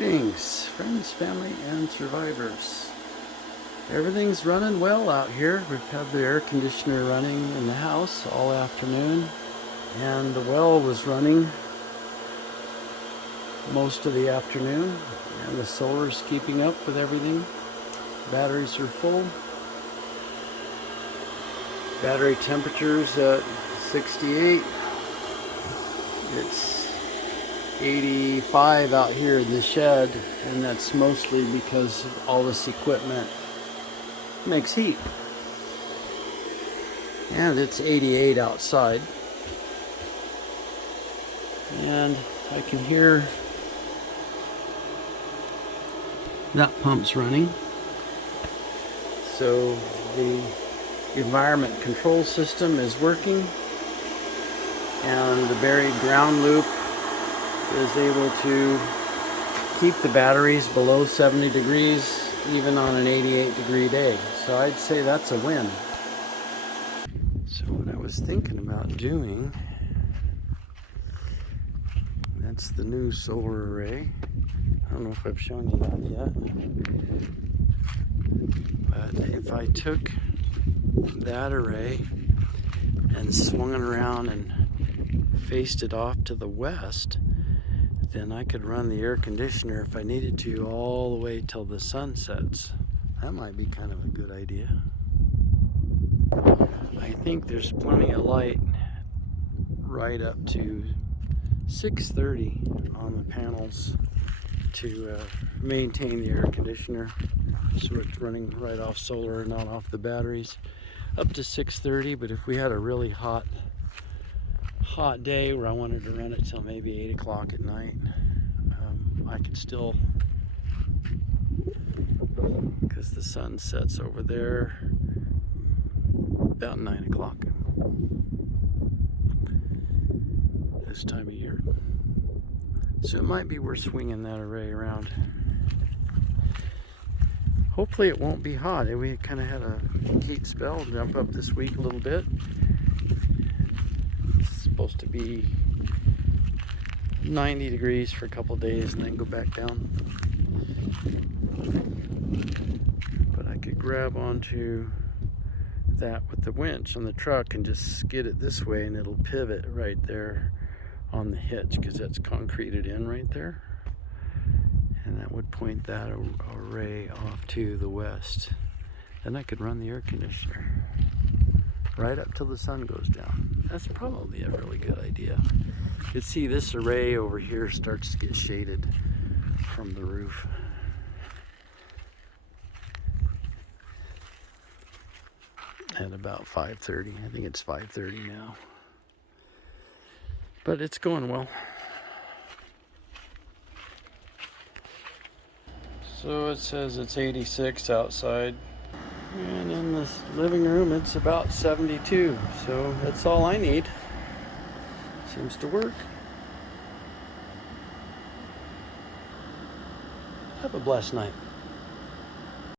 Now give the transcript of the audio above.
Greetings, friends, family, and survivors. Everything's running well out here. We've had the air conditioner running in the house all afternoon, and the well was running most of the afternoon, and the solar's keeping up with everything. Batteries are full. Battery temperature's at 68. It's 85 out here in the shed, and that's mostly because all this equipment makes heat. And it's 88 outside. And I can hear that pump's running. So the environment control system is working, and the buried ground loop is able to keep the batteries below 70 degrees even on an 88 degree day. So I'd say that's a win. So what I was thinking about doing, that's the new solar array. I don't know if I've shown you that yet. But if I took that array and swung it around and faced it off to the west, then I could run the air conditioner if I needed to all the way till the sun sets. That might be kind of a good idea. I think there's plenty of light right up to 6:30 on the panels to maintain the air conditioner, so it's running right off solar, not off the batteries, up to 6:30. But if we had a really hot day where I wanted to run it till maybe 8 o'clock at night, I could still, because the sun sets over there about 9 o'clock this time of year. So it might be worth swinging that array around. Hopefully it won't be hot. We kind of had a heat spell jump up this week a little bit. It's supposed to be 90 degrees for a couple days and then go back down. But I could grab onto that with the winch on the truck and just skid it this way, and it'll pivot right there on the hitch, because that's concreted in right there. And that would point that array off to the west. Then I could run the air conditioner right up till the sun goes down. That's probably a really good idea. You can see this array over here starts to get shaded from the roof. At about 5:30. I think it's 5:30 now. But it's going well. So it says it's 86 outside. And in the living room, it's about 72. So that's all I need. Seems to work. Have a blessed night.